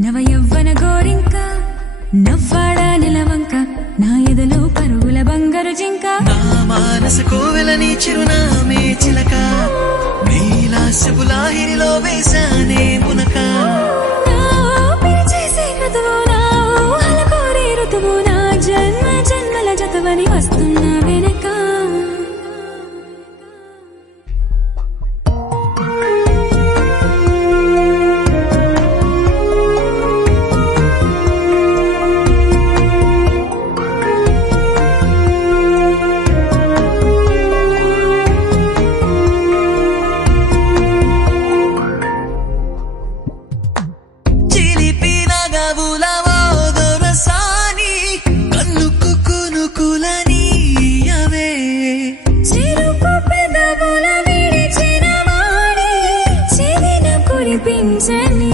నవ యవ్వన గోరింక నవ్వాడ నిలవంక నా ఎదలో పరుగుల బంగారు జింక నా మానస కోవెలని చిరునామే చిలక నీలాశపు లాహిరిలో వేశానే మునక చేసే ఋతువు నా ఊహల కోరే ఋతువు నా జన్మ జన్మల జతవని వస్తున్నా వెనక పింఛని